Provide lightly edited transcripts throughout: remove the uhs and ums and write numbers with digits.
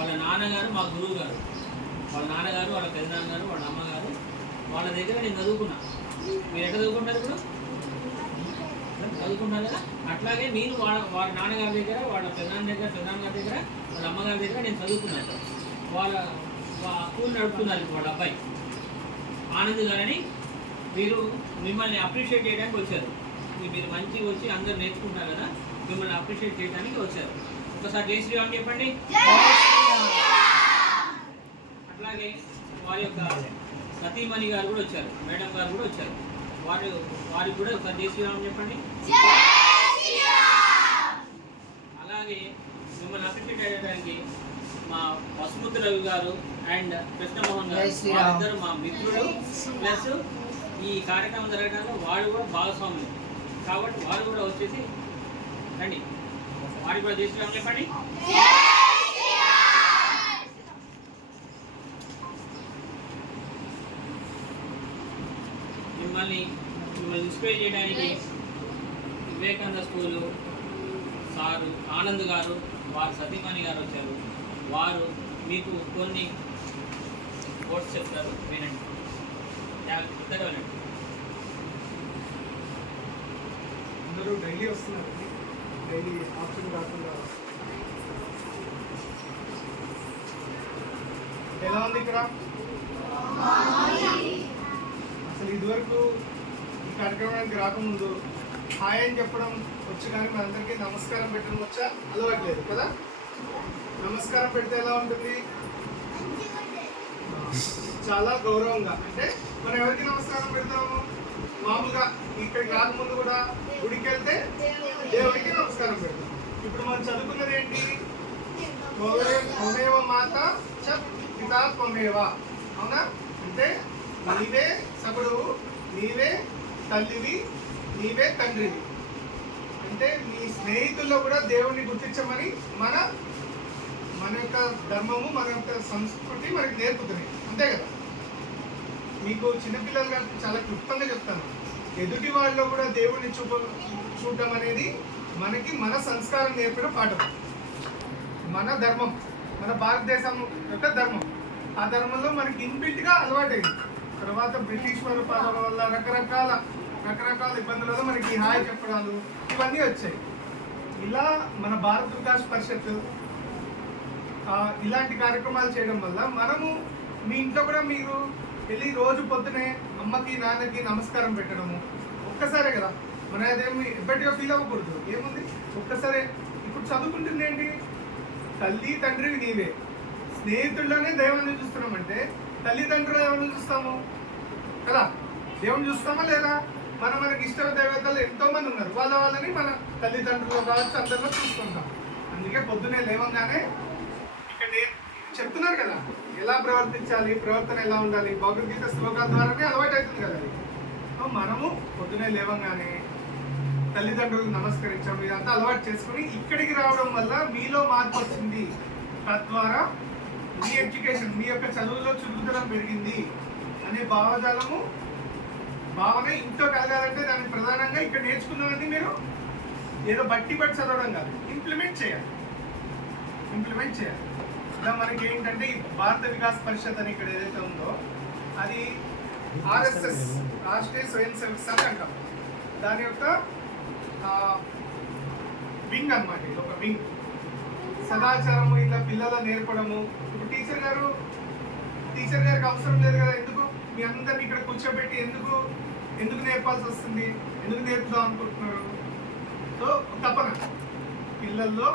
వాళ్ళ నాన్నగారు మా గురువు గారు, వాళ్ళ నాన్నగారు, వాళ్ళ పెద్దనాన్నగారు, వాళ్ళ అమ్మగారు, వాళ్ళ దగ్గర నేను చదువుకున్నా. మీరు ఎక్కడ చదువుకుంటారు ఇప్పుడు? చదువుకున్నారు కదా. అట్లాగే నేను వాళ్ళ నాన్నగారి దగ్గర, వాళ్ళ పెద్దనాన్నగారి దగ్గర, వాళ్ళ అమ్మగారి దగ్గర నేను చదువుకున్నాను. వాళ్ళ స్కూల్ నడుపుతున్నారు వాళ్ళ అబ్బాయి ఆనంద్ గారని. మీరు మిమ్మల్ని అప్రిషియేట్ చేయడానికి వచ్చారు. మీరు మంచిగా వచ్చి అందరూ నేర్చుకుంటారు కదా, మిమ్మల్ని అప్రిషియేట్ చేయడానికి వచ్చారు. ఒకసారి జై శ్రీరామ్ చెప్పండి. అట్లాగే వారి యొక్క సతీమణి గారు కూడా వచ్చారు, మేడం గారు కూడా వచ్చారు. వారికి కూడా ఒకసారి జై శ్రీరామ్ చెప్పండి. అలాగే మిమ్మల్ని అప్రిషియేట్ చేయడానికి మా వసుమతి రవి గారు అండ్ కృష్ణమోహన్ గారు, వాళ్ళిద్దరు మా మిత్రుడు. ప్లస్ ఈ కార్యక్రమం జరగడంలో వాడు కూడా భాగస్వాములు కాబట్టి వారు కూడా వచ్చేసి రండి. వారికి కూడా జై శ్రీరామ్ చెప్పండి. మిమ్మల్ని ఇన్స్పైర్ చేయడానికి వివేకానంద స్కూలు సారు ఆనంద్ గారు, వారు సతీమణి గారు వచ్చారు. వారు మీకు కొన్ని కోర్స్ చెప్తారు, వినండి. ఇద్దరు వినండి. అందరూ డైలీ వస్తున్నారు, డైలీ ఆప్షన్ కాకుండా. ఎలా ఉంది ఇక్కడ? అసలు ఇదివరకు ఈ కార్యక్రమానికి రాకముందు హాయ్ అని చెప్పడం వచ్చు, కానీ మనందరికీ నమస్కారం పెట్టడం వచ్చా అలవాట్లేదు కదా. నమస్కారం పెడితే ఎలా ఉంటుంది? చాలా గౌరవంగా. అంటే మనం ఎవరికి నమస్కారం పెడతాము? మామూలుగా ఇక్కడికి రాకముందు కూడా గుడికి వెళ్తే దేవుడికి నమస్కారం పెడతాం. ఇప్పుడు మనం చదువుకున్నది ఏంటి? త్వమేవ మాత చ పితా త్వమేవ. అవునా? అంటే నీవే సకుడువు, నీవే తల్లివి, నీవే తండ్రివి. అంటే మీ స్నేహితుల్లో కూడా దేవుణ్ణి గుర్తించమని మన యొక్క ధర్మము, మన యొక్క సంస్కృతి మనకి నేర్పుతున్నాయి. అంతే కదా. మీకు చిన్నపిల్లలు కానీ చాలా క్లుప్తంగా చెప్తాను. ఎదుటి వాళ్ళలో కూడా దేవుణ్ణి చూడటం అనేది మనకి మన సంస్కారం నేర్పిన పాఠం. మన ధర్మం, మన భారతదేశం యొక్క ధర్మం. ఆ ధర్మంలో మనకి ఇన్బిల్ట్గా అలవాటైంది. తర్వాత బ్రిటిష్ వారి పాలన వల్ల రకరకాల ఇబ్బందుల వల్ల మనకి హాయ్ చెప్పడాలు ఇవన్నీ వచ్చాయి. ఇలా మన భారత వికాస్ పరిషత్ ఇలాంటి కార్యక్రమాలు చేయడం వల్ల మనము మీ ఇంట్లో కూడా మీరు వెళ్ళి రోజు పొద్దునే అమ్మకి నాన్నకి నమస్కారం పెట్టడము ఒక్కసారే కదా. మన అదేమి ఎప్పటిగా ఫీల్ అవ్వకూడదు. ఏముంది ఒక్కసారే. ఇప్పుడు చదువుకుంటుంది ఏంటి? తల్లి తండ్రివి నీవే. స్నేహితుల్లోనే దేవుణ్ణి చూస్తున్నామంటే తల్లిదండ్రులు ఎవరిని చూస్తాము కదా. దేవుని చూస్తామా లేదా? మనకి ఇష్ట దేవతలు ఎంతో మంది ఉన్నారు, వాళ్ళని మన తల్లిదండ్రులు కావచ్చు అందరిలో చూసుకుంటాం. అందుకే పొద్దునే లేవంగానే ఇక్కడ చెప్తున్నారు కదా ఎలా ప్రవర్తించాలి, ప్రవర్తన ఎలా ఉండాలి, భగవద్గీత శ్లోకాల ద్వారానే అలవాటు అవుతుంది కదా. మనము పొద్దునే లేవంగానే తల్లిదండ్రులకు నమస్కరించాము. ఇదంతా అలవాటు చేసుకుని ఇక్కడికి రావడం వల్ల మీలో మార్పు వచ్చింది. తద్వారా మీ ఎడ్యుకేషన్, మీ యొక్క చదువులో చురుకుదనం పెరిగింది అనే భావన ఇంట్లో కలగాలంటే దాన్ని ప్రధానంగా ఇక్కడ నేర్చుకున్నామని మీరు ఏదో బట్టి చదవడం కాదు, ఇంప్లిమెంట్ చేయాలి. ఇలా మనకి ఏంటంటే ఈ భారత వికాస్ పరిషత్ అని ఇక్కడ ఏదైతే ఉందో అది RSS, రాష్ట్రీయ స్వయం సేవక్ సంఘ్ అంటాం. దాని యొక్క వింగ్ అన్నమాట. ఇది ఒక వింగ్. సదాచారము ఇలా పిల్లల నేర్పడము. ఇప్పుడు టీచర్ గారికి అవసరం లేదు కదా. ఎందుకు మీ అందరిని ఇక్కడ కూర్చోబెట్టి ఎందుకు నేర్పాల్సి వస్తుంది? ఎందుకు నేర్పుదాం అనుకుంటున్నారు? సో తప్పన పిల్లల్లో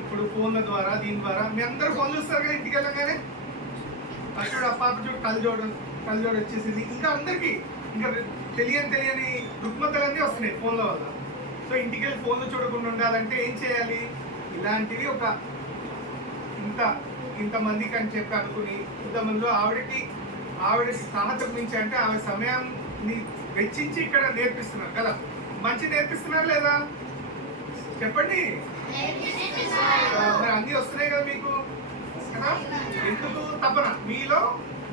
ఇప్పుడు ఫోన్ల ద్వారా దీని ద్వారా మీ అందరూ ఫోన్ చూస్తారు కదా. ఇంటికి వెళ్ళగానే అక్కడ పాప చూడు కళ్ళజోడు వచ్చేసింది. ఇంకా అందరికీ ఇంకా తెలియని రుగ్మతలన్నీ వస్తున్నాయి ఫోన్ల వల్ల. సో ఇంటికి వెళ్ళి ఫోన్లు చూడకుండా ఉండాలంటే ఏం చేయాలి? ఇలాంటివి ఒక ఇంతమందికి అని చెప్పి అనుకుని ఇంతమందిలో ఆవిడకి స్థానతకు మించి అంటే ఆమె సమయాన్ని వెచ్చించి ఇక్కడ నేర్పిస్తున్నారు కదా. మంచి నేర్పిస్తున్నారు లేదా చెప్పండి. మరి అన్నీ వస్తున్నాయి కదా మీకు కదా. ఎందుకు తపన? మీలో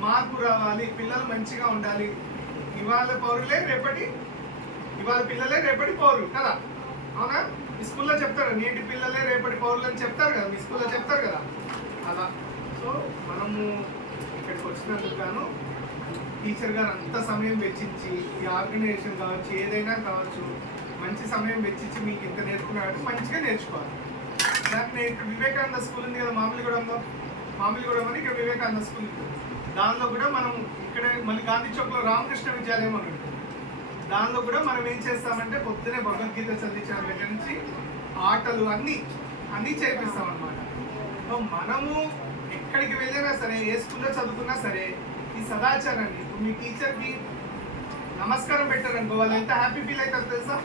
మార్పు రావాలి, పిల్లలు మంచిగా ఉండాలి. ఇవాళ పిల్లలే రేపటి పౌరులు కదా. అవునా? మీ స్కూల్లో చెప్తారు నేటి పిల్లలే రేపటి పౌరులు అని చెప్తారు కదా, మీ స్కూల్లో చెప్తారు కదా అలా. సో మనము ఇక్కడికి వచ్చినందుకు గాను టీచర్ గారు అంత సమయం వెచ్చించి ఈ ఆర్గనైజేషన్ కావచ్చు ఏదైనా కావచ్చు మంచి సమయం వెచ్చించి మీకు ఇంత నేర్చుకున్నాడు, మంచిగా నేర్చుకోవాలి. దానికి నేను ఇక్కడ వివేకానంద స్కూల్ ఉంది కదా మామిలిగూడెంలో, మామిలిగూడెం అని ఇక్కడ వివేకానంద స్కూల్ ఉంది. దానిలో కూడా మనం ఇక్కడే మళ్ళీ గాంధీ చౌక్లో రామకృష్ణ విద్యాలయం అని ఉంటుంది. దానిలో కూడా మనం ఏం చేస్తామంటే పొద్దునే భగవద్గీత చదివించిన దగ్గర నుంచి ఆటలు అన్నీ చేపిస్తాం అనమాట. సో మనము ఎక్కడికి వెళ్ళినా సరే, ఏ స్కూల్లో చదువుకున్నా సరే, ఈ సదాచారాన్ని ఇప్పుడు మీ టీచర్కి నమస్కారం పెట్టారనుకో వాళ్ళు ఎంత హ్యాపీ ఫీల్ అవుతారు తెలుసా.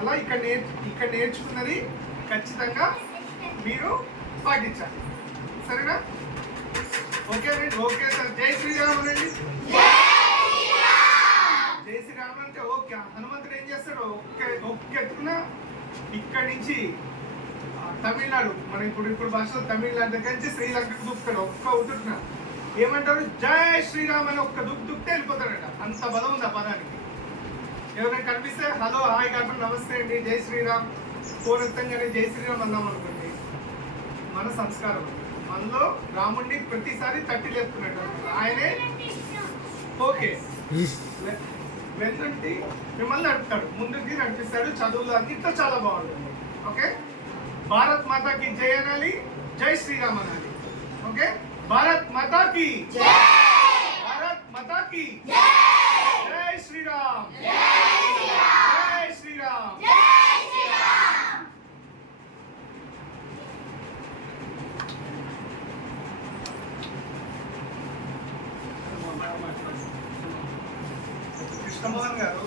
అలా ఇక్కడ నేర్చుకున్నది ఖచ్చితంగా మీరు పాటించాలి. సరేనా? ఓకే అండి. Okay sir. జై శ్రీరామ్ అనండి. జై శ్రీరామ్ అంటే ఓకే. హనుమంతుడు ఏం చేస్తాడు, ఒక్క ఎత్తుకున్న ఇక్కడి నుంచి తమిళనాడు, మనం ఇప్పుడు భాషలో తమిళనాడు దగ్గర నుంచి శ్రీలంకకు దూకుతాడు ఒక్క ఉతుకున. ఏమంటారు, జై శ్రీరామ్ అని ఒక్క దుక్కితే వెళ్ళిపోతాడట. అంత బలం ఉంది ఆ పదానికి. ఎవరైనా కనిపిస్తే హలో హాయ్ కాకుండా నమస్తే అండి జై శ్రీరామ్, ఫోన్ ఎత్తంగానే జై శ్రీరామ్ అన్నాం అనుకోండి, మన సంస్కారం. మనలో రాముడిని ప్రతిసారి తట్టి లేపుతున్నట్టు ఆయనే ఓకే వెన్నుంటి మిమ్మల్ని నడుపుతాడు, ముందుకి నడిపిస్తాడు. చదువులు అన్నింటితో చాలా బాగుంటుంది. ఓకే, భారత్ మాతాకి జై అనాలి, జై శ్రీరామ్ అనాలి. ఓకే, భారత్ మాతాకి, భారత్ మాతాకి, జై శ్రీరామ్, జై శ్రీరామ్. కృష్ణమోహన్ గారు